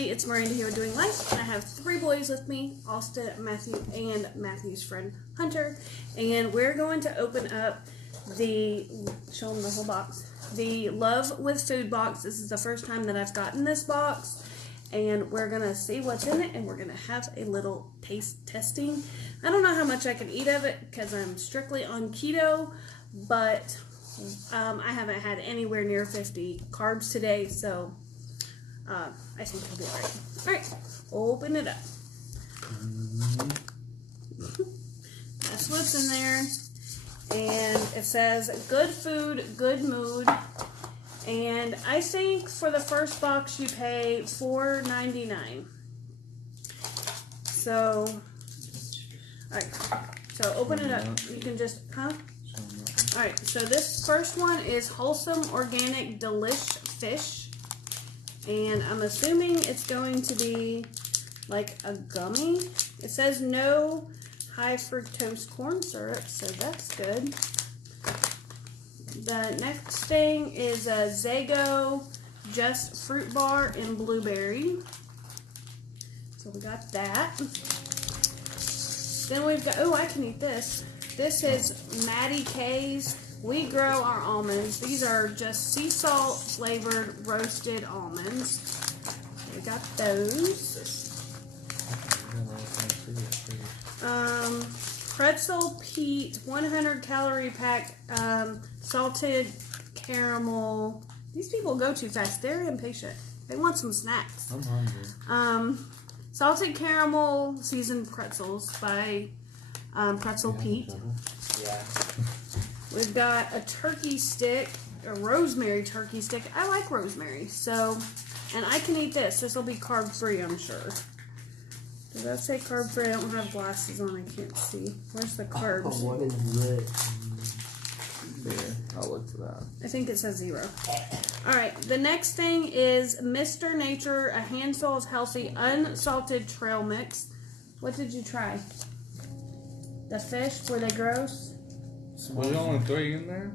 everybody, it's Miranda here with Doing Life. I have 3 boys with me, Austin, Matthew, and Matthew's friend Hunter. And we're going to open up show them the whole box, the Love with Food box. This is the first time that I've gotten this box. And we're going to see what's in it, and we're going to have a little taste testing. I don't know how much I can eat of it because I'm strictly on keto, but I haven't had anywhere near 50 carbs today, so I think it'll be alright. Alright, open it up. That's what's in there. And it says, good food, good mood. And I think for the first box you pay $4.99. So, alright. So open it up. You can just, Alright, so this first one is Wholesome Organic Delish Fish. And I'm assuming it's going to be like a gummy. It says no high fructose corn syrup, so that's good. The next thing is a Zago Just Fruit Bar and Blueberry. So we got that. Then we've got, oh, I can eat this. This is Maddie K's We Grow Our Almonds. These are just sea salt flavored roasted almonds. We got those. Pretzel Pete 100 calorie pack, salted caramel. These people go too fast. They're impatient. They want some snacks. I'm hungry. Salted caramel seasoned pretzels by Pretzel Pete. Yeah. We've got a turkey stick, a rosemary turkey stick. I like rosemary, so, and I can eat this. This will be carb free, I'm sure. Does that say carb free? I don't have glasses on. I can't see. Where's the carbs? What is it? Yeah, I'll look for that. I think it says 0. Alright, the next thing is Mr. Nature, a handful of healthy, unsalted trail mix. What did you try? The fish? Were they gross? Was there only 3 in there?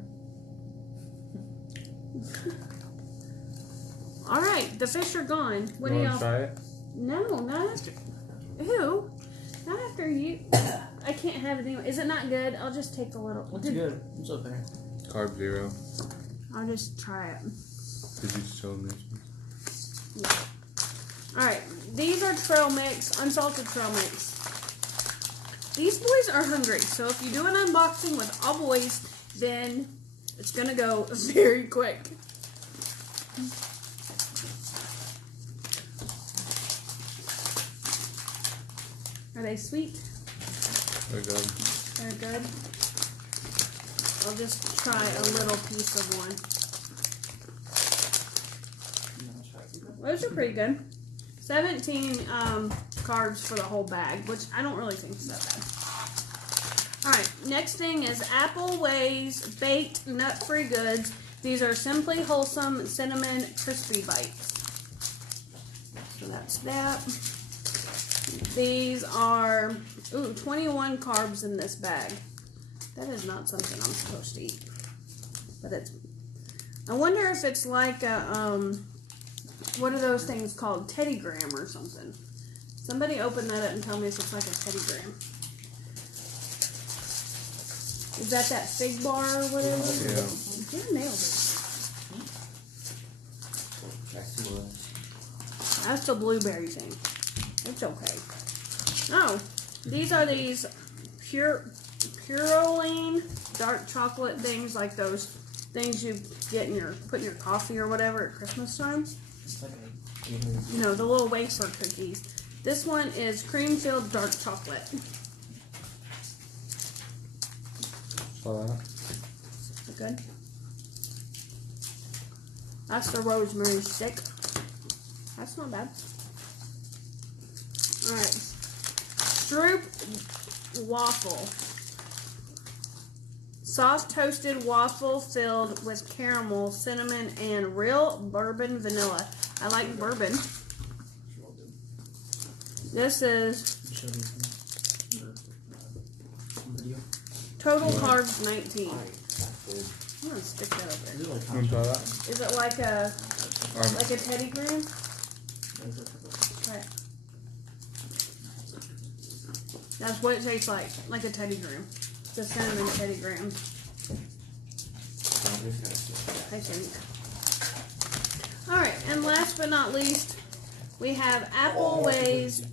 Alright, the fish are gone. What do You y'all... want to try it? No, not after... Ew. Not after you... I can't have it anyway. Is it not good? I'll just take a little... It's good. It's okay. Carb 0. I'll just try it. Did you show me? Yeah. Alright, these are trail mix, unsalted trail mix. These boys are hungry, so if you do an unboxing with all boys, then it's gonna go very quick. Are they sweet? They're good. They're good. I'll just try a little piece of one. Those are pretty good. 17 carbs for the whole bag, which I don't really think is that bad. Alright, next thing is Apple Ways Baked Nut-Free Goods. These are Simply Wholesome Cinnamon Crispy Bites. So that's that. These are 21 carbs in this bag. That is not something I'm supposed to eat. But it's... I wonder if it's like a, what are those things called? Teddy Graham or something. Somebody open that up and tell me if it's like a Teddy Graham. Is that fig bar or whatever? Yeah. You nailed it. That's the blueberry thing. It's okay. Oh, these are these Puroline dark chocolate things, like those things you get put in your coffee or whatever at Christmas time. You know, the little wafer cookies. This one is cream filled dark chocolate. Saw that. Is it good? That's the rosemary stick. That's not bad. Alright. Stroop waffle. Soft toasted waffle filled with caramel, cinnamon, and real bourbon vanilla. I like bourbon. This is total carbs 19. I'm gonna stick that over there. You want to try that? Is it like a Teddy Graham? Right. That's what it tastes like a Teddy Graham. The cinnamon Teddy Graham, I think. Alright, and last but not least, we have Appleways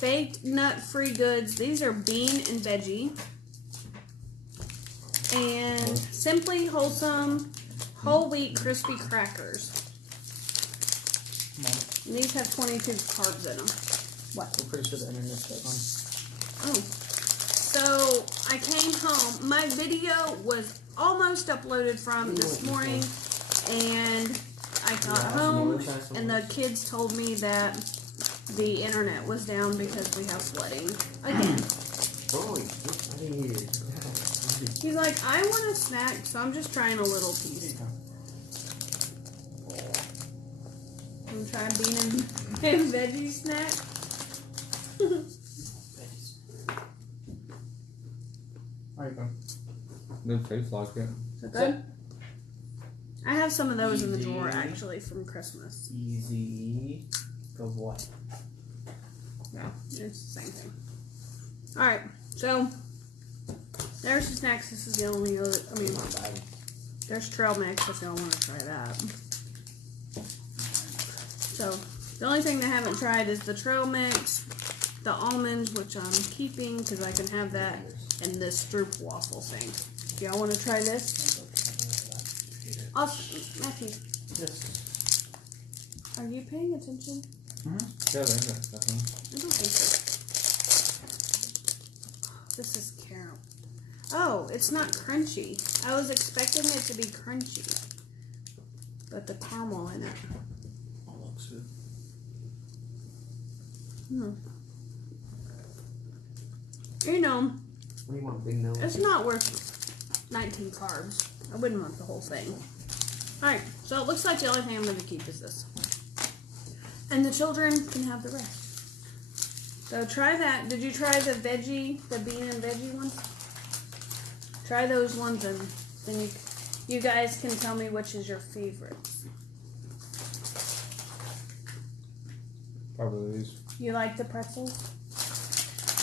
baked nut-free goods. These are bean and veggie. And Simply Wholesome whole wheat crispy crackers. And these have 22 carbs in them. What? I'm pretty sure the internet's dead on. Oh. So I came home. My video was almost uploaded from this morning, and I got home, and the kids told me that the internet was down because we have flooding again. He's like, I want a snack, so I'm just trying a little piece. I'm trying bean and veggie snack. Alright, go. Didn't taste like it. Is it good? I have some of those in the drawer actually from Christmas. Easy. Go what? Yeah, it's the same thing. Alright, so there's the snacks. This is the only other. I mean, there's trail mix if y'all want to try that. So the only thing I haven't tried is the trail mix, the almonds, which I'm keeping because I can have that, and this Stroop waffle thing. Do y'all want to try this? Matthew, Yes. are you paying attention? Yeah, they got stuff in. I don't think so. This is caramel. Oh, it's not crunchy. I was expecting it to be crunchy. But the caramel in it. Oh, looks good. You know, What do you want, big nose? it's not worth 19 carbs. I wouldn't want the whole thing. Alright, so it looks like the only thing I'm going to keep is this. And the children can have the rest. So try that. Did you try the bean and veggie ones? Try those ones, and then you guys can tell me which is your favorite. Probably these. You like the pretzels?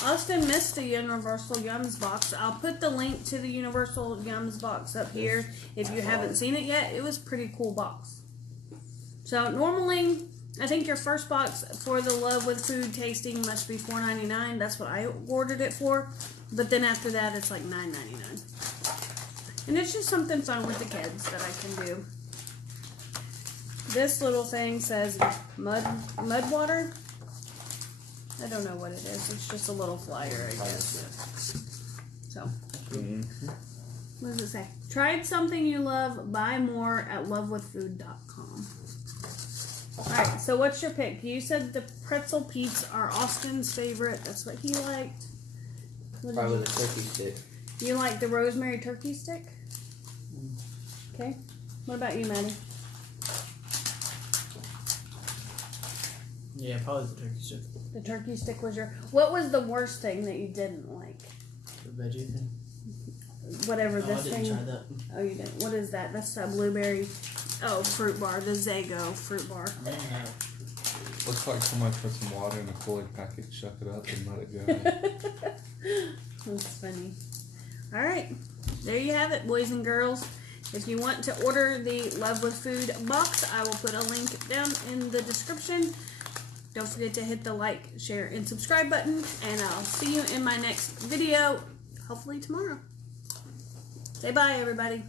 Austin missed the Universal Yums box. I'll put the link to the Universal Yums box up here if you haven't seen it yet. It was a pretty cool box. So normally, I think your first box for the Love with Food tasting must be $4.99. That's what I ordered it for. But then after that, it's like $9.99. And it's just something fun with the kids that I can do. This little thing says mud water. I don't know what it is. It's just a little flyer, I guess. So, what does it say? Tried something you love, buy more at lovewithfood.com. Alright, so what's your pick? You said the pretzel peeps are Austin's favorite. That's what he liked. Probably the turkey stick. You like the rosemary turkey stick? Okay. What about you, Maddie? Yeah, probably the turkey stick. The turkey stick was your... What was the worst thing that you didn't like? The veggie thing. Whatever I this didn't thing... try that. Oh, you didn't. What is that? That's a blueberry... Oh, fruit bar. The Zago fruit bar. I don't know. Looks like somebody put some water in a Kool-Aid packet, shook it up, and let it go. That's funny. Alright. There you have it, boys and girls. If you want to order the Love with Food box, I will put a link down in the description. Don't forget to hit the like, share, and subscribe button. And I'll see you in my next video, hopefully tomorrow. Say bye, everybody.